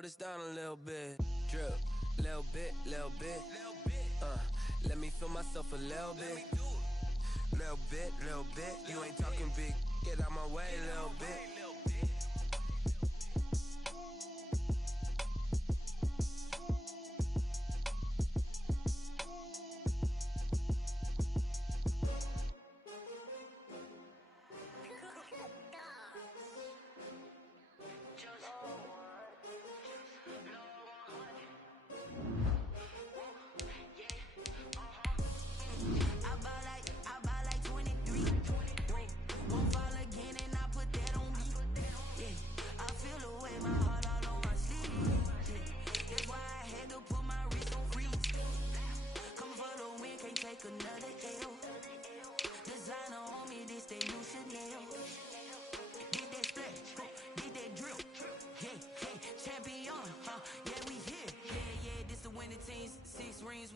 slow this down a little bit. Drip, little bit. Let me feel myself a little bit. Little bit. You ain't talking big. Get out my way, little bit.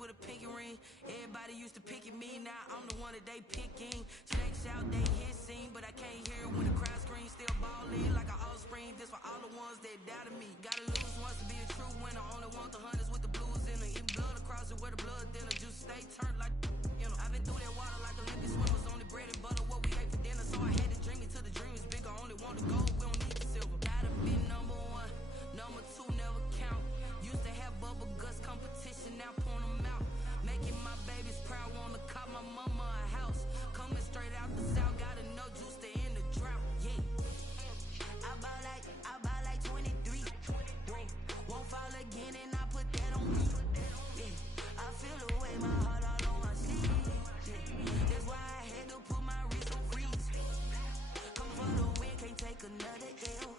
With a pinky ring, everybody used to pick at me. Now I'm the one that they picking. Snakes out, they hissing, but I can't hear when the crowd screams. Still ballin' like an offspring. This for all the ones that doubted me. Gotta lose once to be a true winner. Only want the hunters with the blues in it. Even blood across it where the blood thinner. Juice stay turned like I've been through that water like Olympic swimmers. Only bread and butter what we ate for dinner. So I had to dream it till the dream is bigger. Only want the gold, we don't need the silver. Gotta be number one, number two never count. Used to have bubble guts competition, now point them out. Making my babies proud, wanna cop my mama a house. Coming straight out the south, gotta know juice to end the drought. Yeah, I buy like 23. Won't fall again, and I put that on me. Yeah, I feel the way, my heart all on my sleeve. Yeah, that's why I had to put my wrist on freeze. Come for the win, can't take another L.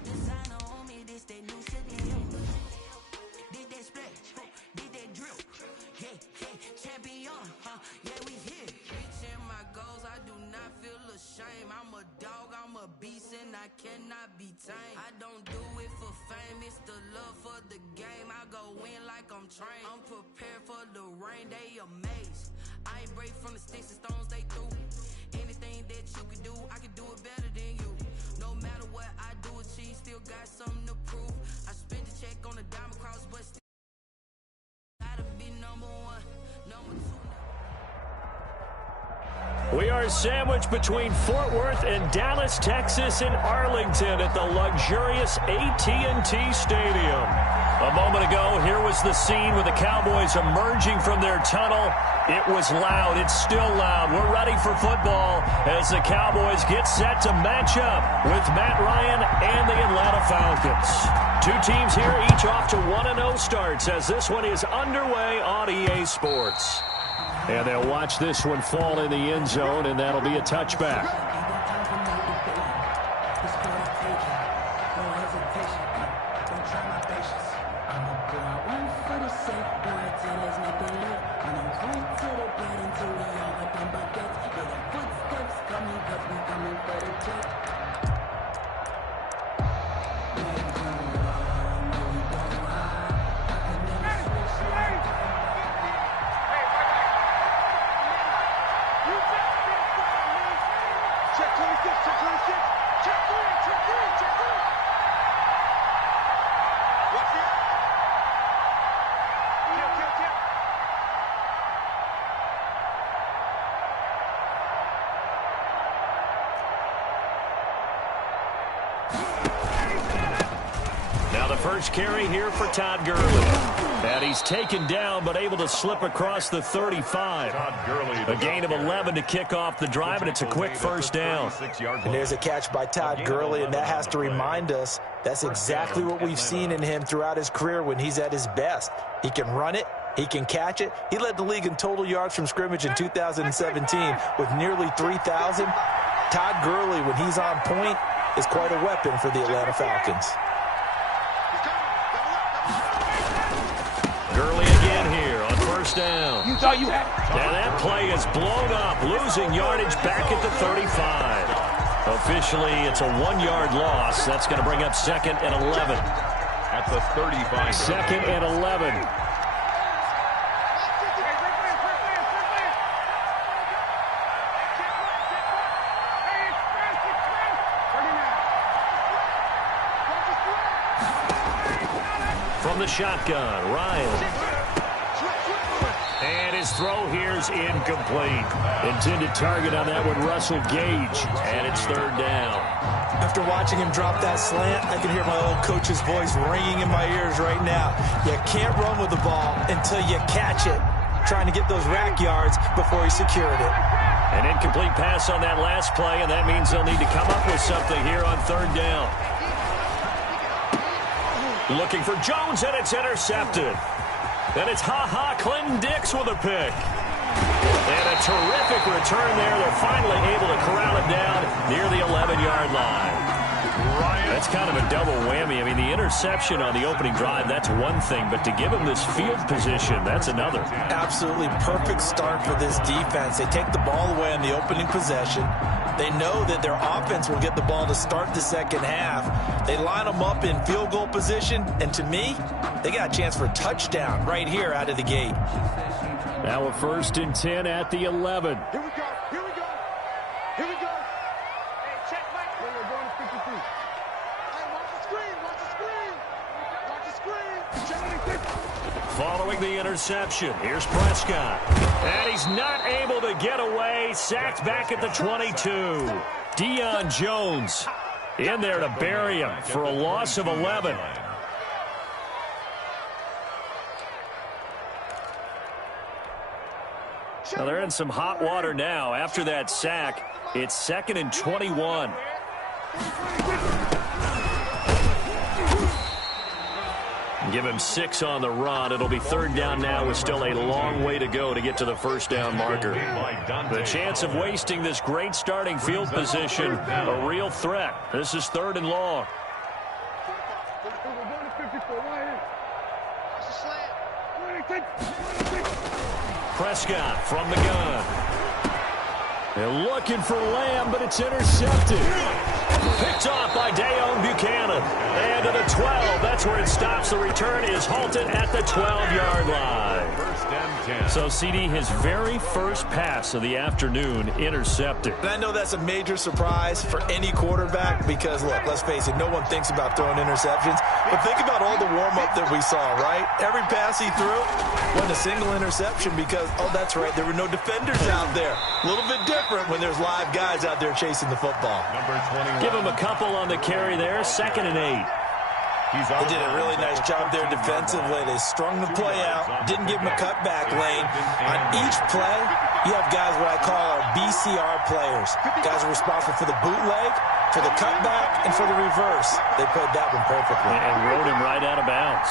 Designer on me, this that new Chanel. Did that splash, did that drip. Yeah, champion, yeah, we here. Reaching my goals, I do not feel ashamed. I'm a dog, I'm a beast, and I cannot be tamed. I don't do it for fame, it's the love for the game. I go in like I'm trained. I'm prepared for the rain, they amazed. I ain't break from the sticks and stones they threw. Anything that you can do, I can do it better than you. No matter what I do, achieve, still got something to prove. I spent the check on the diamond cross, but still gotta be number one, number two. We are sandwiched between Fort Worth and Dallas, Texas, and Arlington at the luxurious AT&T Stadium. A moment ago, here was the scene with the Cowboys emerging from their tunnel. It was loud. It's still loud. We're ready for football as the Cowboys get set to match up with Matt Ryan and the Atlanta Falcons. Two teams here, each off to 1-0 starts as this one is underway on EA Sports. And they'll watch this one fall in the end zone, and that'll be a touchback. First carry here for Todd Gurley. And he's taken down but able to slip across the 35. A gain of 11 to kick off the drive, and it's a quick first down. And there's a catch by Todd Gurley, and that has to remind us that's exactly what we've seen in him throughout his career when he's at his best. He can run it. He can catch it. He led the league in total yards from scrimmage in 2017 with nearly 3,000. Todd Gurley, when he's on point, is quite a weapon for the Atlanta Falcons. Gurley again here on first down. You thought you had it. And that play is blown up, losing yardage back at the 35. Officially, it's a 1-yard loss. That's going to bring up 2nd and 11. At the 35. 2nd and 11. From the shotgun, Ryan. And his throw here's incomplete. Intended target on that one, Russell Gage. And it's third down. After watching him drop that slant, I can hear my old coach's voice ringing in my ears right now. You can't run with the ball until you catch it. Trying to get those rack yards before he secured it. An incomplete pass on that last play, and that means they'll need to come up with something here on third down. Looking for Jones, and it's intercepted. And it's Clinton Dix with a pick. And a terrific return there. They're finally able to corral it down near the 11-yard line. That's kind of a double whammy. I mean, the interception on the opening drive, that's one thing. But to give him this field position, that's another. Absolutely perfect start for this defense. They take the ball away on the opening possession. They know that their offense will get the ball to start the second half. They line them up in field goal position, and to me, they got a chance for a touchdown right here out of the gate. Now a 1st and 10 at the 11. Here we go. Here we go. Here we go. Hey, check, Mike. We're going to 53. Hey, watch the screen. Watch the screen. Watch the screen. Check 50. Following the interception, here's Prescott. And he's not able to get away. Sacked back at the 22. Deion Jones in there to bury him for a loss of 11. Now they're in some hot water now. After that sack, it's 2nd and 21. Give him 6 on the run. It'll be third down now with still a long way to go to get to the first down marker. The chance of wasting this great starting field position, a real threat. This is 3rd and long. Prescott from the gun. They're looking for Lamb, but it's intercepted. Picked off by Dayon Buchanan. And to the 12. That's where it stops. The return is halted at the 12-yard line. 1st and 10. So, CD, his very first pass of the afternoon intercepted. And I know that's a major surprise for any quarterback because, look, let's face it, no one thinks about throwing interceptions. But think about all the warm-up that we saw, right? Every pass he threw wasn't a single interception because, oh, that's right, there were no defenders out there. A little bit different when there's live guys out there chasing the football. Number 21. Give him a couple on the carry there. 2nd and 8. They did a really nice job there defensively. They strung the play out, didn't give him a cutback lane. On each play, you have guys what I call our BCR players. Guys are responsible for the bootleg, for the cutback, and for the reverse. They played that one perfectly. And rode him right out of bounds.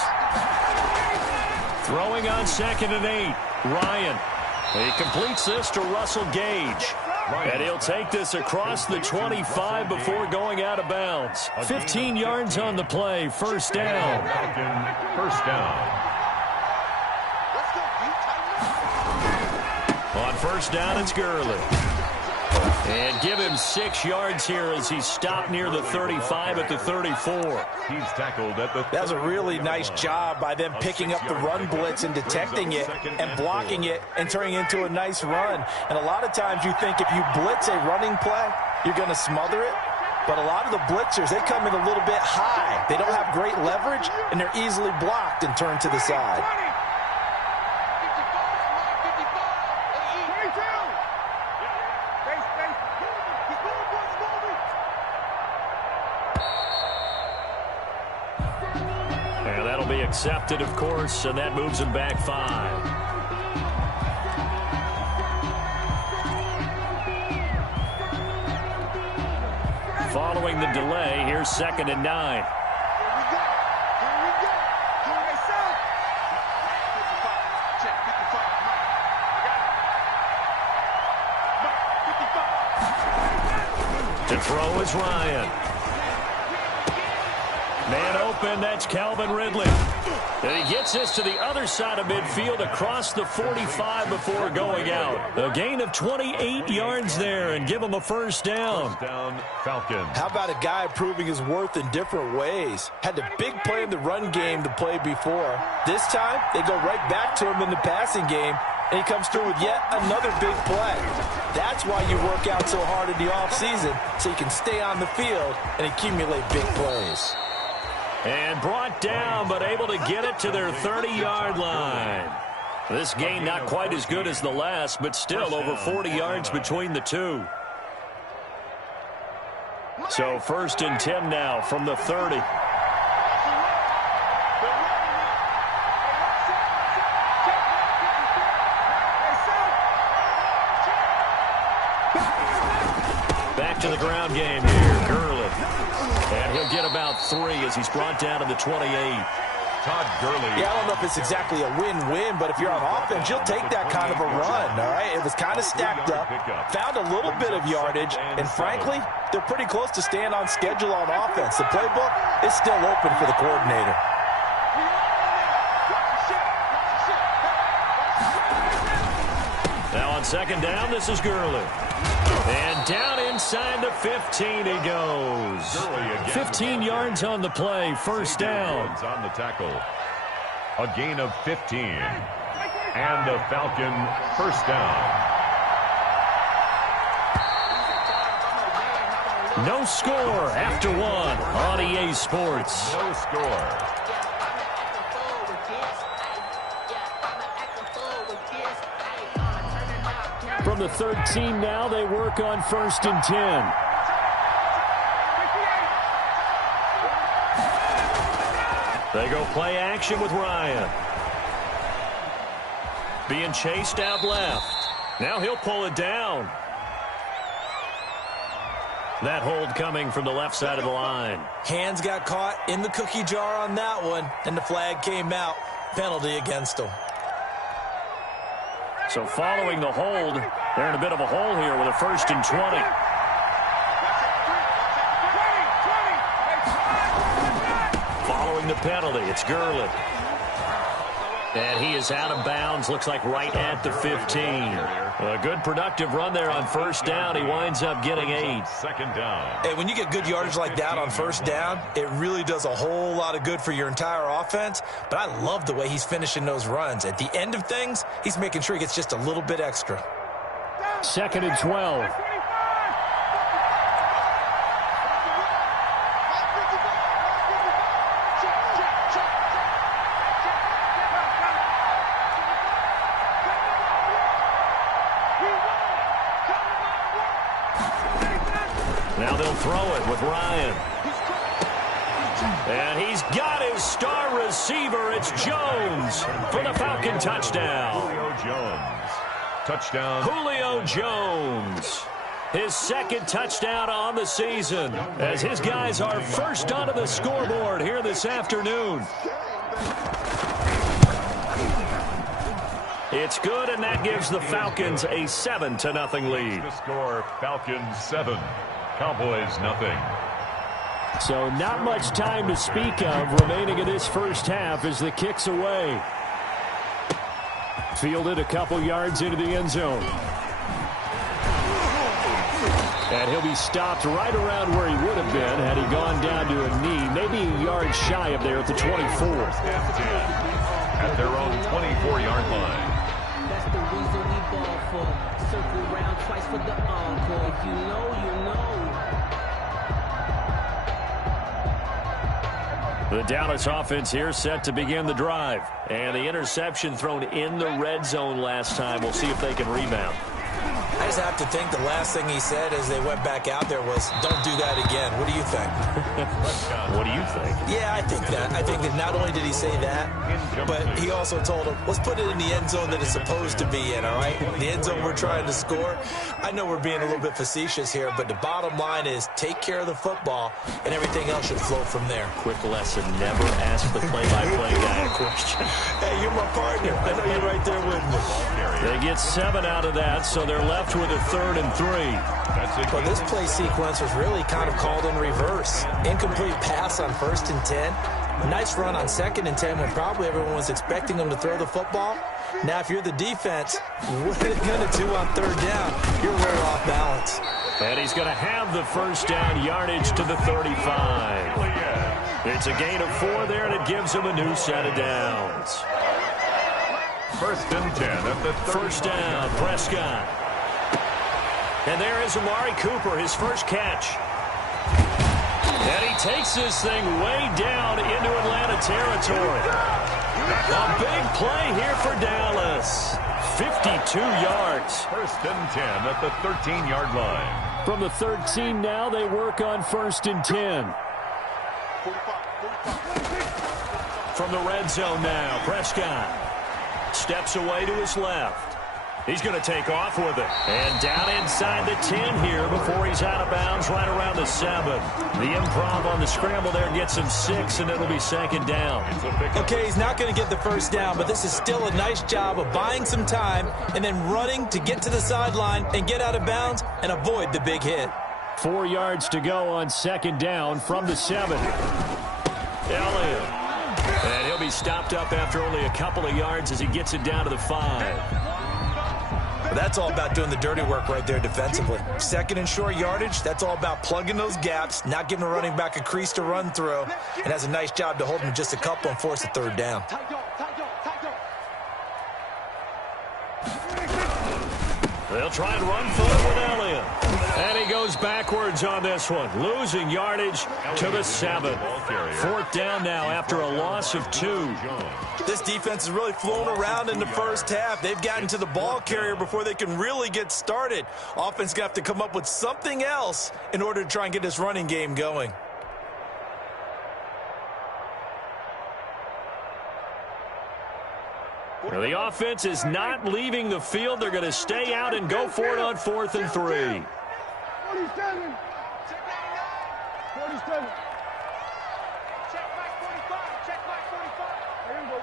Throwing on 2nd and 8. Ryan. He completes this to Russell Gage. And he'll take this across the 25 before going out of bounds. 15 yards on the play. First down. First down. On first down, it's Gurley. And give him 6 yards here as he's stopped near the 35 at the 34. He's tackled at the. That was a really nice job by them picking up the run blitz and detecting it and blocking it and turning it into a nice run. And a lot of times you think if you blitz a running play, you're going to smother it. But a lot of the blitzers, they come in a little bit high. They don't have great leverage, and they're easily blocked and turned to the side. Accepted, of course, and that moves him back 5. Following the delay, here's 2nd and 9. To throw is Ryan. Man open, that's Calvin Ridley. And he gets this to the other side of midfield across the 45 before going out. A gain of 28 yards there and give him a first down. First down, Falcons. How about a guy proving his worth in different ways? Had the big play in the run game to play before. This time, they go right back to him in the passing game, and he comes through with yet another big play. That's why you work out so hard in the offseason, so you can stay on the field and accumulate big plays. And brought down, but able to get it to their 30-yard line. This gain not quite as good as the last, but still over 40 yards between the two. So 1st and 10 now from the 30. Back to the ground game here, Gurley. And he'll get about 3 as he's brought down to the 28. Todd Gurley. Yeah, I don't know if it's exactly a win-win, but if you're on offense, you'll take that kind of a run, all right? It was kind of stacked up, found a little bit of yardage, and frankly, they're pretty close to staying on schedule on offense. The playbook is still open for the coordinator. Now on 2nd down, this is Gurley. And down inside the 15 he goes. 15 yards on the play, 1st down. On the tackle. A gain of 15. And the Falcon 1st down. No score after 1 on EA Sports. No score. From the 13 now, they work on 1st and 10. They go play action with Ryan. Being chased out left. Now he'll pull it down. That hold coming from the left side of the line. Hands got caught in the cookie jar on that one, and the flag came out. Penalty against him. So following the hold, they're in a bit of a hole here with a 1st and 20. Following the penalty, it's Gurley. And he is out of bounds, looks like right at the 15. A good productive run there on 1st down. He winds up getting 8. 2nd down. Hey, when you get good yardage like that on 1st down, it really does a whole lot of good for your entire offense. But I love the way he's finishing those runs. At the end of things, he's making sure he gets just a little bit extra. 2nd and 12. Now they'll throw it with Ryan. And he's got his star receiver. It's Jones for the Falcon touchdown. Julio Jones. Touchdown. Julio Jones. His 2nd touchdown on the season as his guys are first onto the scoreboard here this afternoon. It's good, and that gives the Falcons a 7-0 lead. The score, Falcons 7. Cowboys nothing. So not much time to speak of remaining in this 1st half as the kick's away. Fielded a couple yards into the end zone. And he'll be stopped right around where he would have been had he gone down to a knee, maybe a yard shy of there at the 24. At their own 24-yard line. That's the reason we ball for. Circle round twice for the encore. If you know, you know. The Dallas offense here set to begin the drive. And the interception thrown in the red zone last time. We'll see if they can rebound. I just have to think the last thing he said as they went back out there was, don't do that again. What do you think? What do you think? Yeah, I think that. I think that not only did he say that, but he also told him, let's put it in the end zone that it's supposed to be in, all right? The end zone we're trying to score. I know we're being a little bit facetious here, but the bottom line is take care of the football, and everything else should flow from there. Quick lesson, never ask the play-by-play guy a question. Hey, you're my partner. I know you're right there with me. They get 7 out of that, so they're left with a 3rd and 3. But this play sequence was really kind of called in reverse. Incomplete pass on 1st and 10. Nice run on 2nd and 10 when probably everyone was expecting them to throw the football. Now, if you're the defense, what are they going to do on 3rd down? You're way off balance. And he's going to have the 1st down yardage to the 35. It's a gain of 4 there, and it gives him a new set of downs. 1st and 10 at the 1st down, Prescott. And there is Amari Cooper, his first catch. And he takes this thing way down into Atlanta territory. A big play here for Dallas. 52 yards. First and 10 at the 13-yard line. From the 13 now, they work on first and 10. From the red zone now, Prescott steps away to his left. He's going to take off with it. And down inside the 10 here before he's out of bounds right around the 7. The improv on the scramble there gets him 6, and it'll be second down. Okay, he's not going to get the first down, but this is still a nice job of buying some time and then running to get to the sideline and get out of bounds and avoid the big hit. 4 yards to go on second down from the 7. Elliott. And he'll be stopped up after only a couple of yards as he gets it down to the 5. But that's all about doing the dirty work right there defensively. Second and short yardage, that's all about plugging those gaps, not giving a running back a crease to run through, and has a nice job to hold him just a couple and force a third down. They'll try and run for it with Elliott. And he goes backwards on this one, losing yardage to the 7. Fourth down now after a loss of 2. This defense has really flown around in the first half. They've gotten to the ball carrier before they can really get started. Offense going to have to come up with something else in order to try and get this running game going. Well, the offense is not leaving the field. They're going to stay out and go for it on 4th and 3. 47. 47. Check back 45. Check back 45. There you go.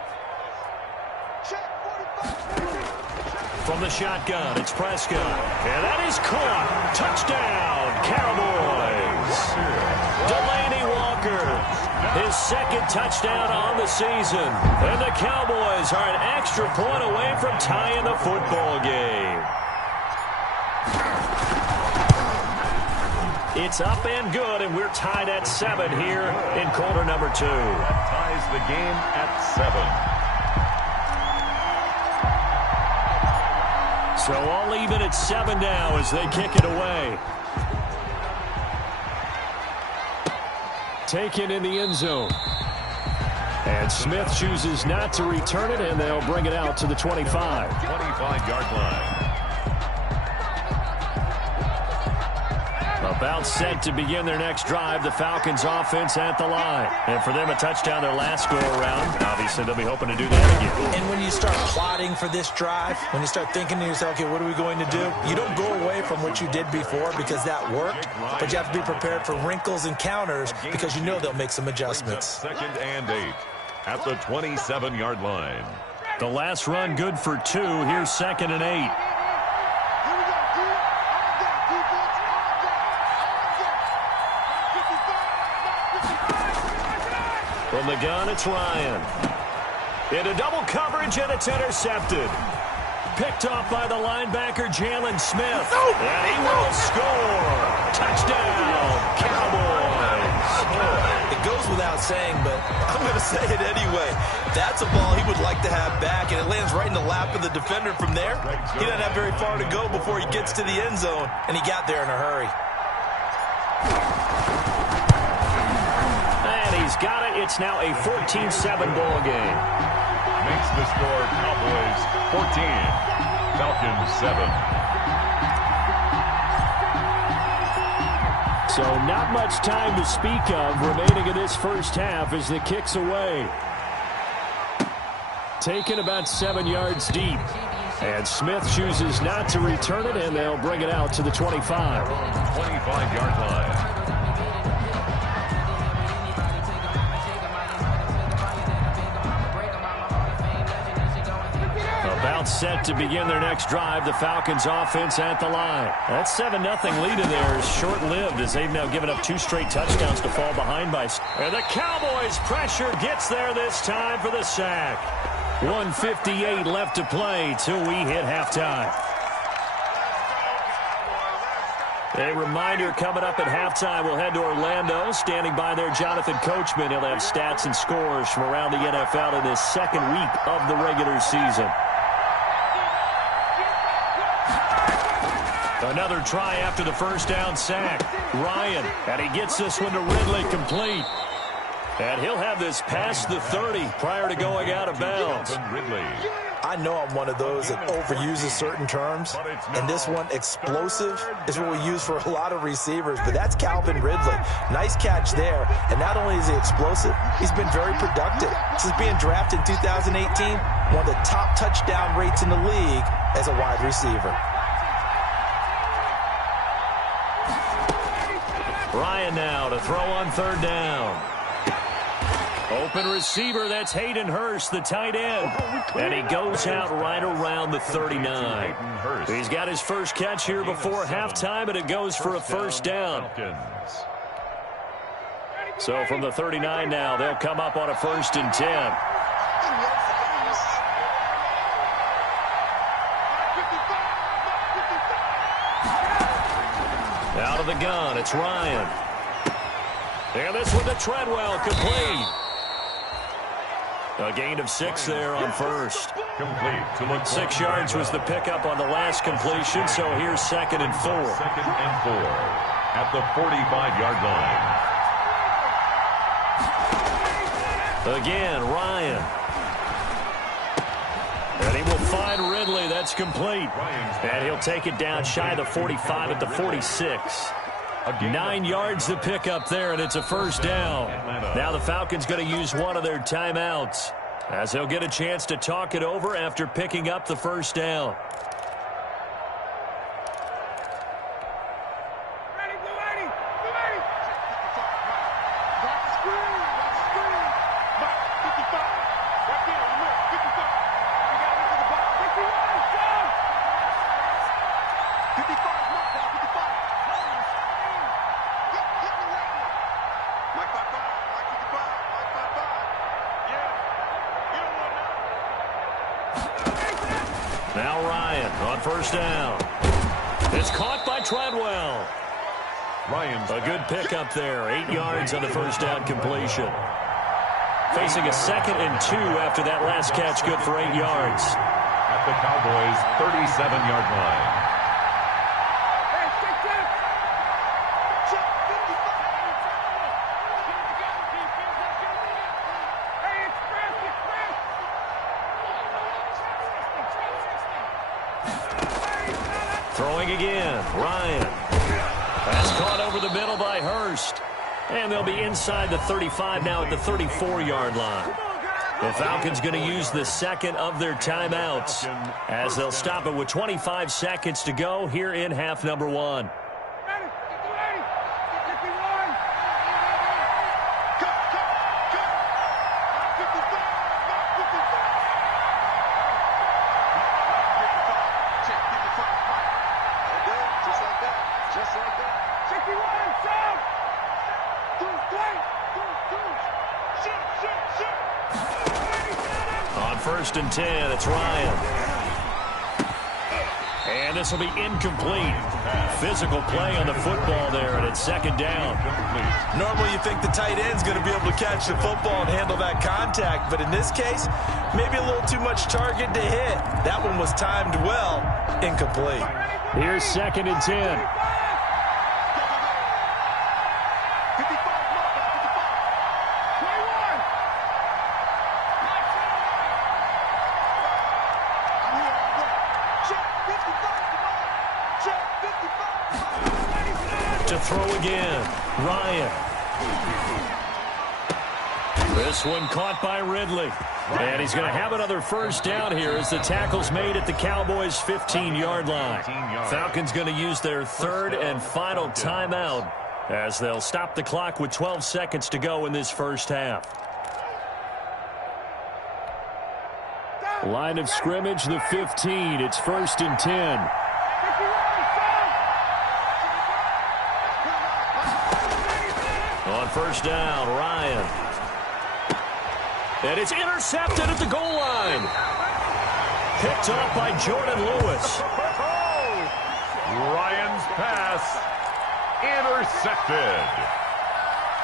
Check 45. From the shotgun, it's Prescott. And that is caught. Touchdown, Cowboys. Delaney Walker. His second touchdown on the season. And the Cowboys are an extra point away from tying the football game. It's up and good, and we're tied at 7 here in quarter number 2. That ties the game at 7. So all even at 7 now as they kick it away. Taken in the end zone. And Smith chooses not to return it, and they'll bring it out to the 25. 25-yard line. About set to begin their next drive, the Falcons offense at the line. And for them, a touchdown their last go-around. Obviously, they'll be hoping to do that again. And when you start plotting for this drive, when you start thinking to yourself, okay, what are we going to do? You don't go away from what you did before because that worked, but you have to be prepared for wrinkles and counters because you know they'll make some adjustments. Second and 8 at the 27-yard line. The last run good for 2. Here's second and 8. From the gun, it's Ryan. Into double coverage, and it's intercepted. Picked off by the linebacker, Jalen Smith. And he will score. Touchdown, Cowboys. It goes without saying, but I'm going to say it anyway. That's a ball he would like to have back, and it lands right in the lap of the defender from there. He doesn't have very far to go before he gets to the end zone, and he got there in a hurry. He's got it. It's now a 14-7 ball game. Makes the score Cowboys 14, Falcons 7. So not much time to speak of remaining in this first half as the kick's away. Taken about 7 yards deep. And Smith chooses not to return it, and they'll bring it out to the 25. 25-yard line. About set to begin their next drive, the Falcons offense at the line. That 7-0 lead in there is short-lived as they've now given up 2 straight touchdowns to fall behind by. And the Cowboys' pressure gets there this time for the sack. 1:58 left to play till we hit halftime. A reminder coming up at halftime, we'll head to Orlando. Standing by there, Jonathan Coachman. He'll have stats and scores from around the NFL in his second week of the regular season. Another try after the first down sack. Ryan, and he gets this one to Ridley complete. And he'll have this past the 30 prior to going out of bounds. I know I'm one of those that overuses certain terms, and this one, explosive, is what we use for a lot of receivers, but that's Calvin Ridley. Nice catch there, and not only is he explosive, he's been very productive. Since being drafted in 2018, one of the top touchdown rates in the league as a wide receiver. Ryan now to throw on third down. Open receiver, that's Hayden Hurst, the tight end. And he goes out right around the 39. He's got his first catch here before halftime, and it goes for a first down. So from the 39 now, they'll come up on a 1st and 10. Out of the gun, it's Ryan. And this one to Treadwell, complete. A gain of 6 there on first. Complete. 6 yards was the pickup on the last completion, so here's 2nd and 4. 2nd and 4 at the 45-yard line. Again, Ryan. And he will find Ridley. That's complete. And he'll take it down shy of the 45 at the 46. 9 yards to pick up there, and it's a first down. Now the Falcons going to use one of their timeouts as they'll get a chance to talk it over after picking up the first down. Now Ryan on first down. It's caught by Treadwell. A good pickup there. 8 yards on the first down completion. Facing a 2nd and 2 after that last catch, good for 8 yards. At the Cowboys' 37-yard line. Throwing again, Ryan. That's caught over the middle by Hurst. And they'll be inside the 35 now at the 34-yard line. The Falcons going to use the 2nd of their timeouts as they'll stop it with 25 seconds to go here in half number 1. On 1st and 10, it's Ryan. And this will be incomplete. Physical play on the football there, and it's 2nd down. Normally you think the tight end's going to be able to catch the football and handle that contact, but in this case, maybe a little too much target to hit. That one was timed well, incomplete. Here's 2nd and 10. To throw again, Ryan. This one caught by Ridley. And he's going to have another first down here as the tackle's made at the Cowboys' 15-yard line. Falcons going to use their 3rd and final timeout as they'll stop the clock with 12 seconds to go in this first half. Line of scrimmage, the 15. It's 1st and 10. On first down, Ryan. And it's intercepted at the goal line. Picked up by Jordan Lewis. Ryan's pass intercepted.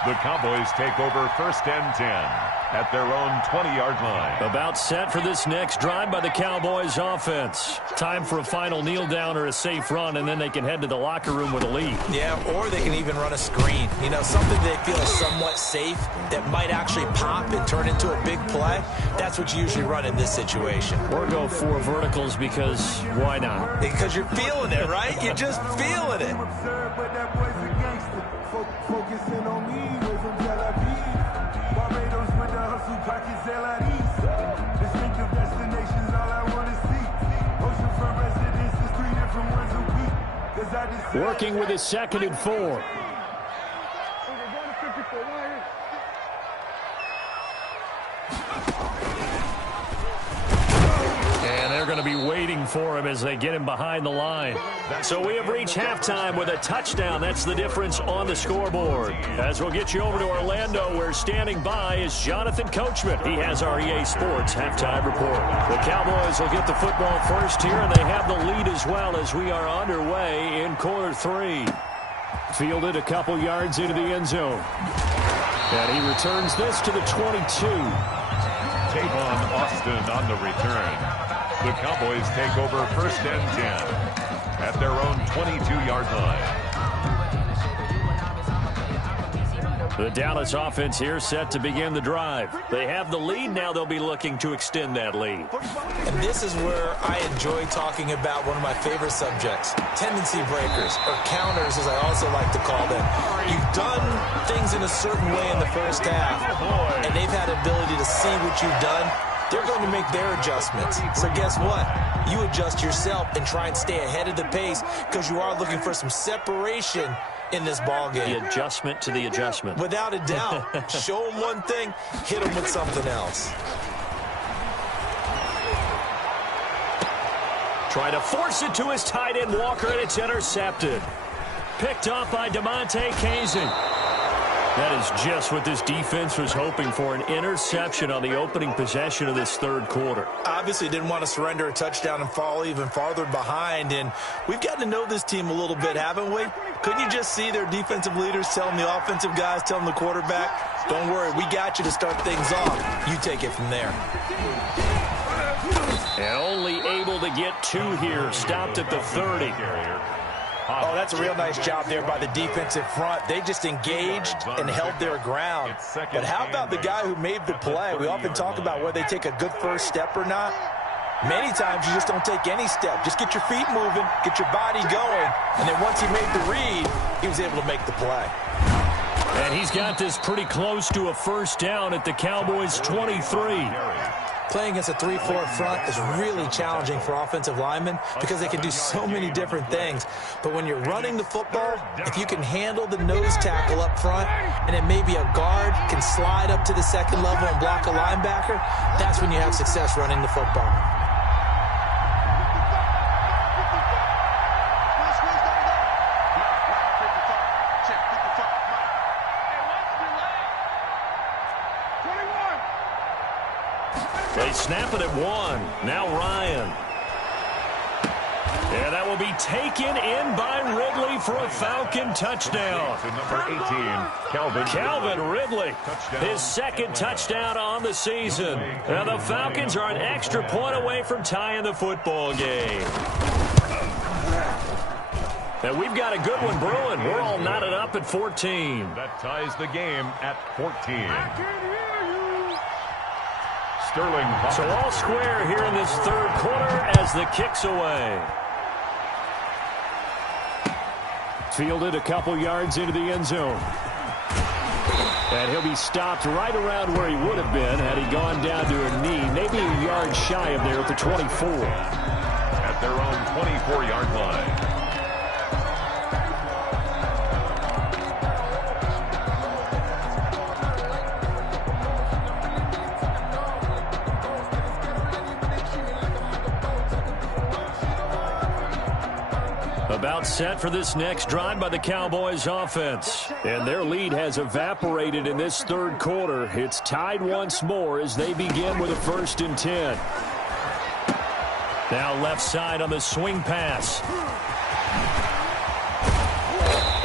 The Cowboys take over 1st and 10 at their own 20-yard line. About set for this next drive by the Cowboys offense. Time for a final kneel down or a safe run, and then they can head to the locker room with a lead. Yeah, or they can even run a screen. You know, something they feel is somewhat safe that might actually pop and turn into a big play. That's what you usually run in this situation. Or go 4 verticals because why not? Because you're feeling it, right? You're just feeling it. Focusing on me, way from Tel Aviv. Barbados with the hustle, pockets LIDs. Distinctive destinations, all I want to see. Oceanfront residences, 3 different ones a week. 'Cause I just Working with his 2nd and 4. And they're going to be waiting for him as they get him behind the line. So we have reached halftime with a touchdown. That's the difference on the scoreboard. As we'll get you over to Orlando, where standing by is Jonathan Coachman. He has our EA Sports halftime report. The Cowboys will get the football first here, and they have the lead as well as we are underway in quarter 3. Fielded a couple yards into the end zone. And he returns this to the 22. Tavon Austin on the return. The Cowboys take over 1st and 10 at their own 22-yard line. The Dallas offense here set to begin the drive. They have the lead. Now they'll be looking to extend that lead. And this is where I enjoy talking about one of my favorite subjects, tendency breakers, or counters as I also like to call them. You've done things in a certain way in the first half, and they've had the ability to see what you've done. They're going to make their adjustments. So guess what? You adjust yourself and try and stay ahead of the pace because you are looking for some separation in this ball game. The adjustment to the adjustment. Without a doubt. Show them one thing, hit them with something else. Trying to force it to his tight end Walker, and it's intercepted. Picked off by DeMonte Casey. That is just what this defense was hoping for, an interception on the opening possession of this 3rd quarter. Obviously didn't want to surrender a touchdown and fall even farther behind, and we've gotten to know this team a little bit, haven't we? Couldn't you just see their defensive leaders telling the offensive guys, telling the quarterback, don't worry, we got you to start things off. You take it from there. And only able to get 2 here, stopped at the 30. Oh, that's a real nice job there by the defensive front. They just engaged and held their ground. But how about the guy who made the play? We often talk about whether they take a good first step or not. Many times you just don't take any step. Just get your feet moving, get your body going, and then once he made the read, he was able to make the play. And he's got this pretty close to a first down at the Cowboys' 23. Playing against a 3-4 front is really challenging for offensive linemen because they can do so many different things. But when you're running the football, if you can handle the nose tackle up front and then maybe a guard can slide up to the 2nd level and block a linebacker, that's when you have success running the football. They snap it at 1. Now Ryan. And that will be taken in by Ridley for a Falcon touchdown. Number 18, Calvin Ridley, his 2nd touchdown on the season. And the Falcons are an extra point away from tying the football game. And we've got a good one brewing. We're all knotted up at 14. that ties the game at 14. Sterling. So all square here in this 3rd quarter as the kick's away. Fielded a couple yards into the end zone. And he'll be stopped right around where he would have been had he gone down to a knee, maybe a yard shy of there at the 24. At their own 24-yard line. About set for this next drive by the Cowboys offense. And their lead has evaporated in this 3rd quarter. It's tied once more as they begin with a 1st and 10. Now left side on the swing pass.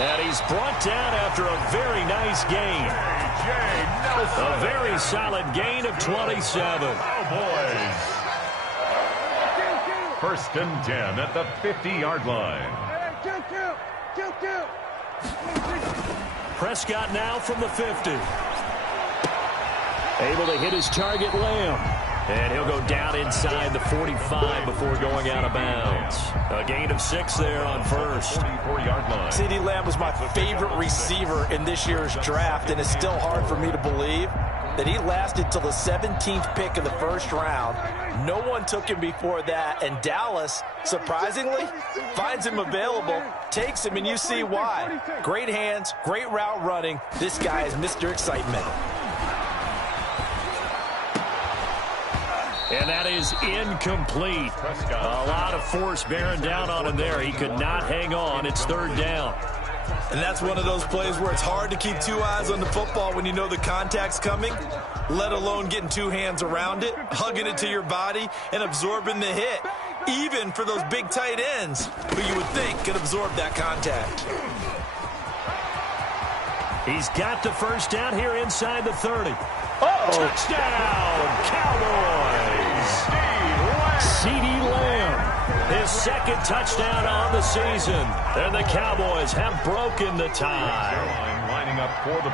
And he's brought down after a very nice gain. A very solid gain of 27. Cowboys. 1st and 10 at the 50-yard line. Prescott now from the 50. Able to hit his target, Lamb. And he'll go down inside the 45 before going out of bounds. A gain of 6 there on first. 44-yard line. CeeDee Lamb was my favorite receiver in this year's draft, and it's still hard for me to believe that he lasted till the 17th pick of the first round. No one took him before that, and Dallas, surprisingly, finds him available, takes him, and you see why. Great hands, great route running. This guy is Mr. Excitement. And that is incomplete. A lot of force bearing down on him there. He could not hang on. It's 3rd down. And that's one of those plays where it's hard to keep 2 eyes on the football when you know the contact's coming, let alone getting 2 hands around it, hugging it to your body, and absorbing the hit, even for those big tight ends who you would think could absorb that contact. He's got the first down here inside the 30. Touchdown, Cowboys! CeeDee Lamb, his 2nd touchdown on the season. And the Cowboys have broken the tie.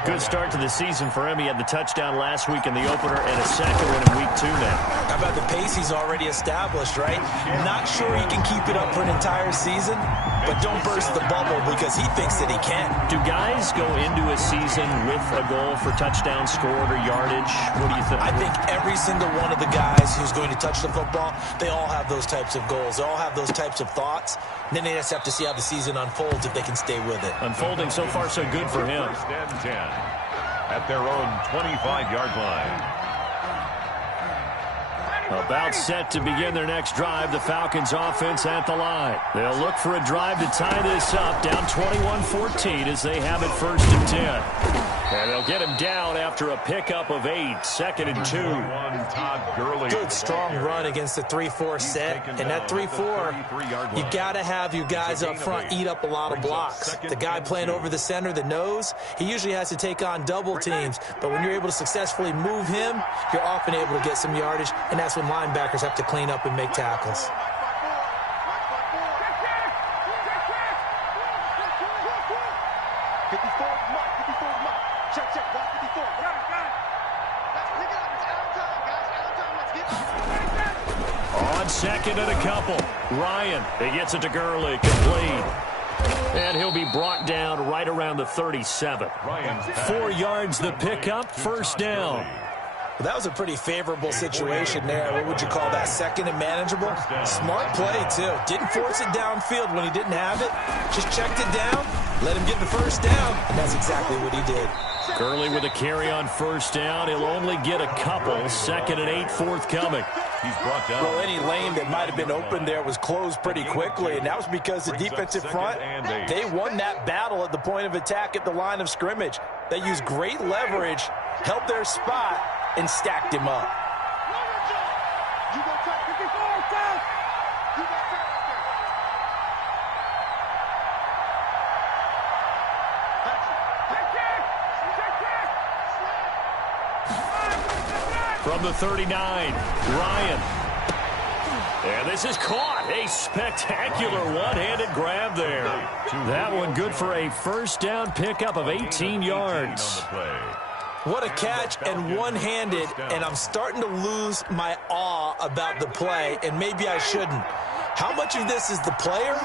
Good start to the season for him. He had the touchdown last week in the opener and a 2nd one in week 2 now. How about the pace he's already established, right? Not sure he can keep it up for an entire season, but don't burst the bubble because he thinks that he can. Do guys go into a season with a goal for touchdown scored or yardage? What do you think? I think every single one of the guys who's going to touch the football, they all have those types of goals. They all have those types of thoughts. And then they just have to see how the season unfolds if they can stay with it. Unfolding so far so good for him. 1st and 10 at their own 25-yard line. About set to begin their next drive, the Falcons offense at the line. They'll look for a drive to tie this up, down 21-14 as they have it 1st and 10. And they'll get him down after a pickup of 8, 2nd and 2. Good, strong run against the 3-4 set. And that 3-4, you got to have your guys up front eat up a lot of blocks. The guy playing over the center, the nose, he usually has to take on double teams. But when you're able to successfully move him, you're often able to get some yardage, and that's when linebackers have to clean up and make tackles. On 2nd and a couple. Ryan, he gets it to Gurley, complete. And he'll be brought down right around the 37. 4 yards the pickup, 1st down. Well, that was a pretty favorable situation there. What would you call that? 2nd and manageable? Smart play, too. Didn't force it downfield when he didn't have it. Just checked it down, let him get the 1st down, and that's exactly what he did. Gurley with a carry on 1st down. He'll only get a couple. 2nd and 8 forthcoming. He's brought down. Well, any lane that might have been open there was closed pretty quickly, and that was because the defensive front, they won that battle at the point of attack at the line of scrimmage. They used great leverage, held their spot, and stacked him up. From the 39, Ryan. And this is caught. A spectacular one-handed grab there. That one good for a 1st down pickup of 18 yards. What a catch, and one-handed, and I'm starting to lose my awe about the play, and maybe I shouldn't. How much of this is the player?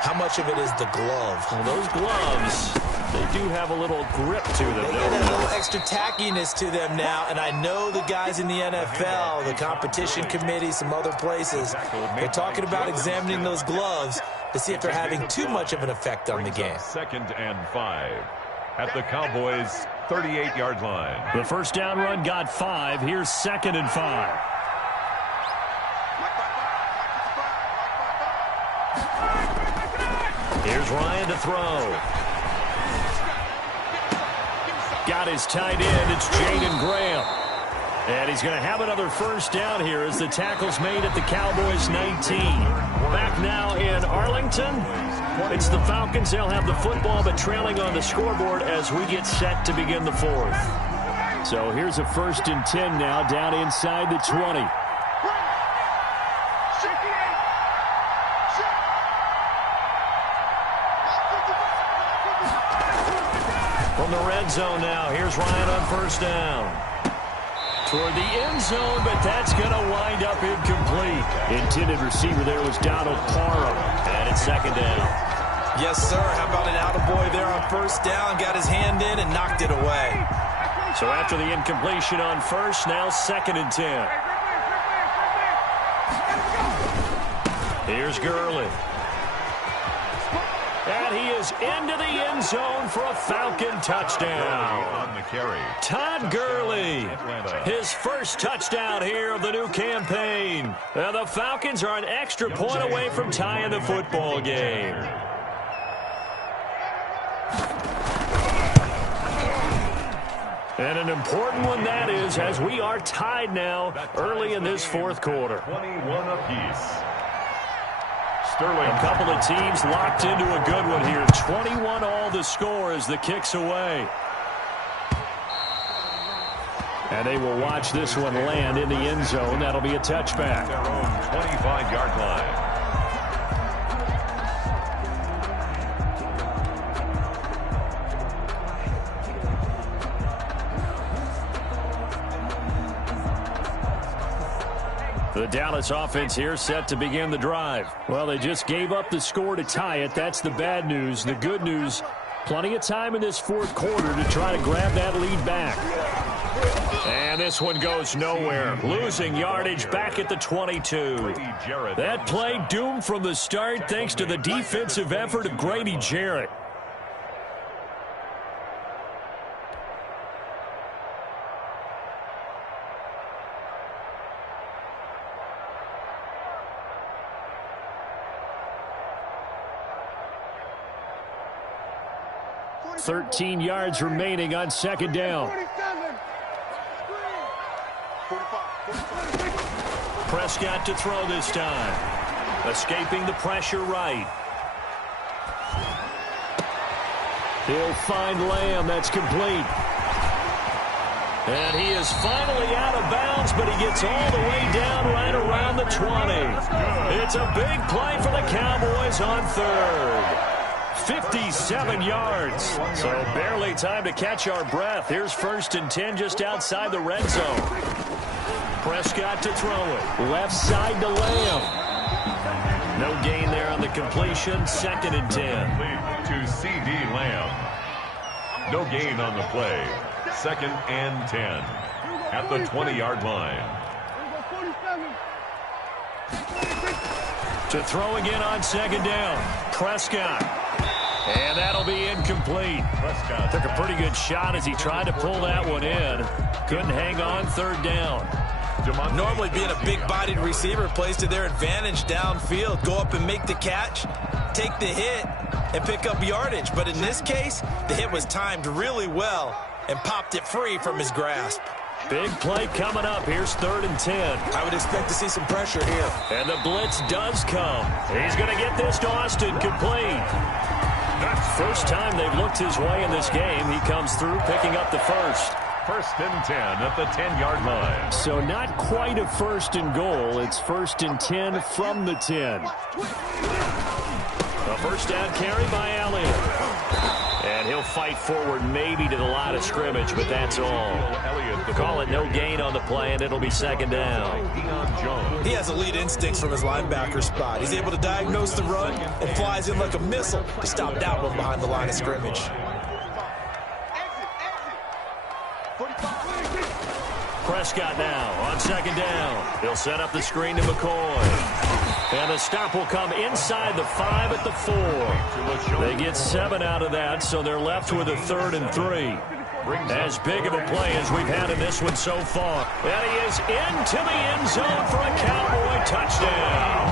How much of it is the glove? Well, those gloves, they do have a little grip to them. They get a little extra tackiness to them now, and I know the guys in the NFL, the competition committee, some other places, they're talking about examining those gloves to see if they're having too much of an effect on the game. 2nd and 5 at the Cowboys' 38-yard line. The 1st down run got 5. Here's 2nd and 5. Here's Ryan to throw. Got his tight end. It's Jaden Graham. And he's going to have another 1st down here as the tackle's made at the Cowboys' 19. Back now in Arlington. It's the Falcons. They'll have the football, but trailing on the scoreboard as we get set to begin the fourth. So here's a 1st and 10 now, down inside the 20. From the red zone now, here's Ryan on 1st down. Toward the end zone, but that's going to wind up incomplete. Intended receiver there was Donald Parham, and it's 2nd down. Yes, sir. How about an attaboy there on 1st down? Got his hand in and knocked it away. So after the incompletion on 1st, now 2nd and 10. Here's Gurley. And he is into the end zone for a Falcon touchdown. On the carry. Todd Gurley, his first touchdown here of the new campaign. And the Falcons are an extra point away from tying the football game. And an important one that is, as we are tied now early in this 4th quarter. 21 apiece. A couple of teams locked into a good one here. 21 all the score as the kick's away. And they will watch this one land in the end zone. That'll be a touchback. Their own 25-yard line. The Dallas offense here set to begin the drive. Well, they just gave up the score to tie it. That's the bad news. The good news, plenty of time in this 4th quarter to try to grab that lead back. And this one goes nowhere. Losing yardage back at the 22. That play doomed from the start thanks to the defensive effort of Grady Jarrett. .13 yards remaining on 2nd down. Prescott to throw this time. Escaping the pressure right. He'll find Lamb. That's complete. And he is finally out of bounds, but he gets all the way down right around the 20. It's a big play for the Cowboys on 3rd. 57 yards. So barely time to catch our breath. Here's 1st and 10 just outside the red zone. Prescott to throw it. Left side to Lamb. No gain there on the completion. 2nd and 10. To C.D. Lamb. No gain on the play. 2nd and 10. At the 20-yard line. To throw again on 2nd down. Prescott. And that'll be incomplete. Prescott took a pretty good shot as he tried to pull that one in. Couldn't hang on 3rd down. Normally being a big-bodied receiver plays to their advantage downfield. Go up and make the catch, take the hit, and pick up yardage. But in this case, the hit was timed really well and popped it free from his grasp. Big play coming up. Here's 3rd and 10. I would expect to see some pressure here. And the blitz does come. He's going to get this to Austin complete. First time they've looked his way in this game. He comes through picking up the first. 1st and 10 at the 10-yard line. So not quite a 1st and goal. It's 1st and 10 from the 10. A 1st down carry by Elliott. And he'll fight forward maybe to the line of scrimmage, but that's all. Call it no gain on the play, and it'll be 2nd down. He has elite instincts from his linebacker spot. He's able to diagnose the run and flies in like a missile to stop that one behind the line of scrimmage. Prescott now on 2nd down. He'll set up the screen to McCoy. And the stop will come inside the 5 at the 4. They get 7 out of that, so they're left with a 3rd and 3. As big of a play as we've had in this one so far. And he is into the end zone for a Cowboy touchdown.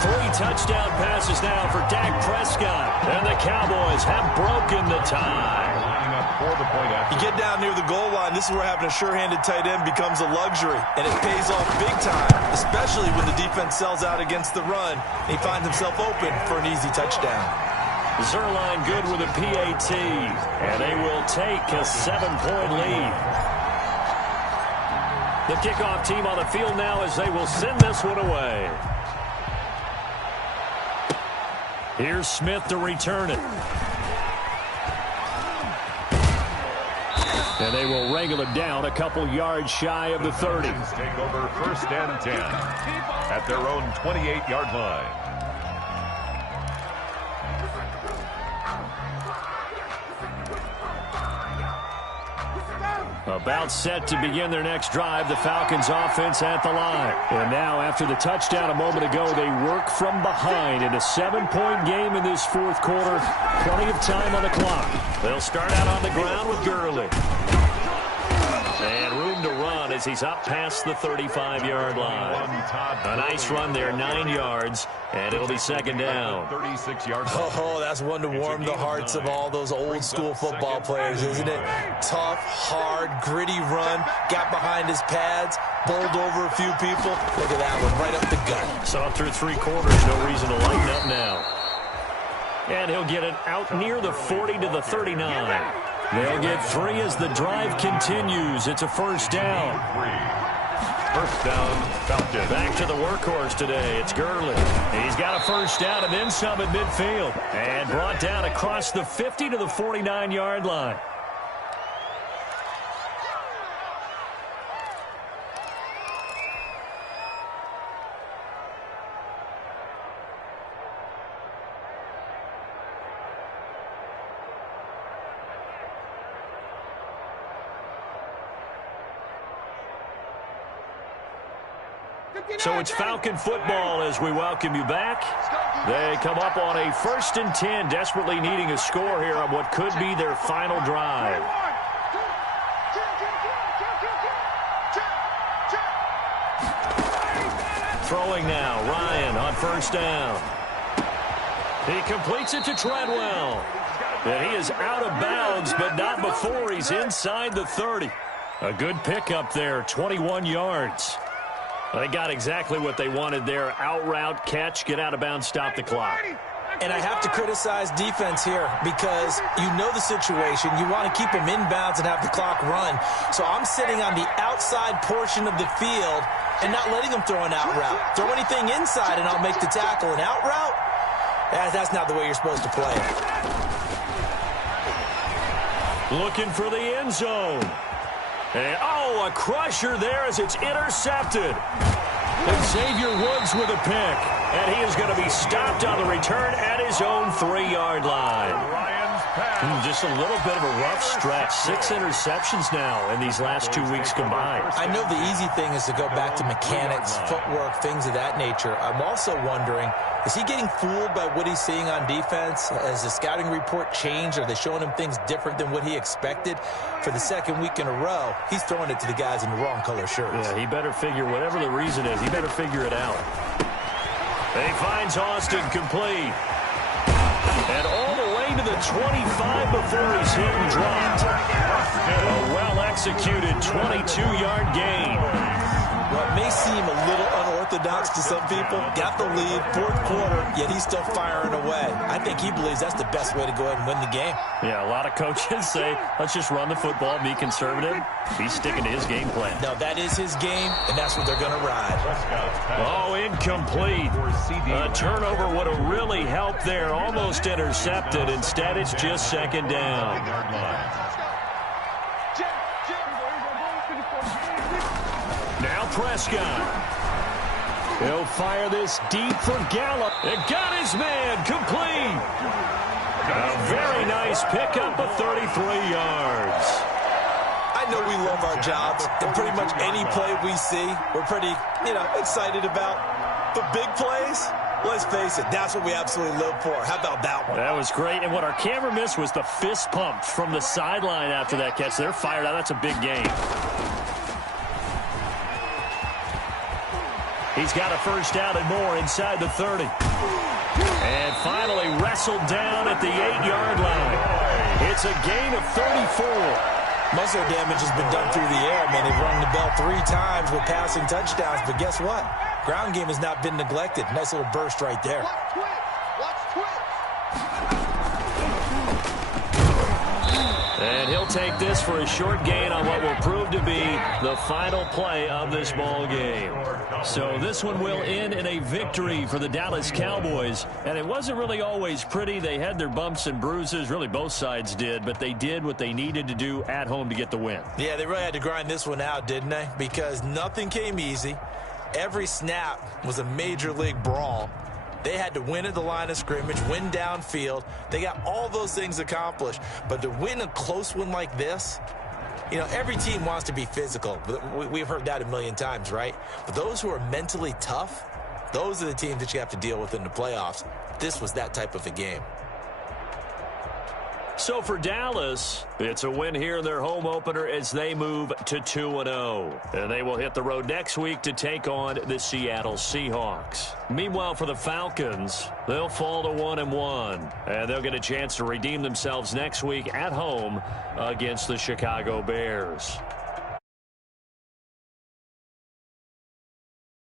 3 touchdown passes now for Dak Prescott. And the Cowboys have broken the tie. Lining up for the point You get down near the goal line, this is where having a sure-handed tight end becomes a luxury, and it pays off big time, especially when the defense sells out against the run, and he finds himself open for an easy touchdown. Zerline good with a PAT, and they will take a 7-point lead. The kickoff team on the field now as they will send this one away. Here's Smith to return it. And they will wrangle it down a couple yards shy of the 30. Take over 1st and 10 at their own 28-yard line. About set to begin their next drive, the Falcons offense at the line. And now after the touchdown a moment ago, they work from behind in a 7-point game in this fourth quarter. Plenty of time on the clock. They'll start out on the ground with Gurley. And room to run as he's up past the 35-yard line. A nice run there, 9 yards, and it'll be 2nd down. Oh, that's one to warm the hearts of all those old-school football players, isn't it? Tough, hard, gritty run, got behind his pads, bowled over a few people. Look at that one, right up the gut. Saw through 3 quarters, no reason to lighten up now. And he'll get it out near the 40 to the 39. They'll get 3 as the drive continues. It's a 1st down. 1st down, Falcons. Back to the workhorse today. It's Gurley. He's got a 1st down and then some at midfield. And brought down across the 50 to the 49-yard line. So it's Falcon football as we welcome you back. They come up on a 1st and 10, desperately needing a score here on what could be their final drive. Throwing now, Ryan on 1st down. He completes it to Treadwell. And he is out of bounds, but not before he's inside the 30. A good pickup there, 21 yards. They got exactly what they wanted there. Out route, catch, get out of bounds, stop the clock. And I have to criticize defense here because you know the situation. You want to keep them inbounds and have the clock run. So I'm sitting on the outside portion of the field and not letting them throw an out route. Throw anything inside and I'll make the tackle. An out route? That's not the way you're supposed to play it. Looking for the end zone. And, a crusher there as it's intercepted. And Xavier Woods with a pick. And he is going to be stopped on the return at his own 3-yard line. Just a little bit of a rough stretch. 6 interceptions now in these last 2 weeks combined. I know the easy thing is to go back to mechanics, footwork, things of that nature. I'm also wondering, is he getting fooled by what he's seeing on defense? Has the scouting report changed? Are they showing him things different than what he expected? For the 2nd week in a row, he's throwing it to the guys in the wrong color shirts. Yeah, he better figure, whatever the reason is, he better figure it out. He finds Austin complete. And all the way to the 25 before he's hit and dropped. A well-executed 22-yard gain. What may seem a little unorthodox to some people, got the lead, 4th quarter, yet he's still firing away. I think he believes that's the best way to go ahead and win the game. Yeah, a lot of coaches say, let's just run the football, be conservative. He's sticking to his game plan. No, that is his game, and that's what they're going to ride. Oh, incomplete. A turnover would have really helped there, almost intercepted. Instead, it's just 2nd down. Now Prescott. He'll fire this deep for Gallup. It got his man complete. A very nice pickup of 33 yards. I know we love our jobs, and pretty much any play we see, we're pretty, excited about. But big plays, let's face it, that's what we absolutely live for. How about that one? That was great, and what our camera missed was the fist pump from the sideline after that catch. They're fired out. That's a big game. He's got a 1st down and more inside the 30. And finally wrestled down at the 8-yard line. It's a gain of 34. Most of the damage has been done through the air. Man, they've rung the bell 3 times with passing touchdowns, but guess what? Ground game has not been neglected. Nice little burst right there. And he'll take this for a short gain on what will prove to be the final play of this ball game. So this one will end in a victory for the Dallas Cowboys. And it wasn't really always pretty. They had their bumps and bruises. Really, both sides did. But they did what they needed to do at home to get the win. Yeah, they really had to grind this one out, didn't they? Because nothing came easy. Every snap was a major league brawl. They had to win at the line of scrimmage, win downfield. They got all those things accomplished. But to win a close one like this, you know, every team wants to be physical. We've heard that a million times, right? But those who are mentally tough, those are the teams that you have to deal with in the playoffs. This was that type of a game. So for Dallas, it's a win here in their home opener as they move to 2-0. And they will hit the road next week to take on the Seattle Seahawks. Meanwhile, for the Falcons, they'll fall to 1-1. And they'll get a chance to redeem themselves next week at home against the Chicago Bears.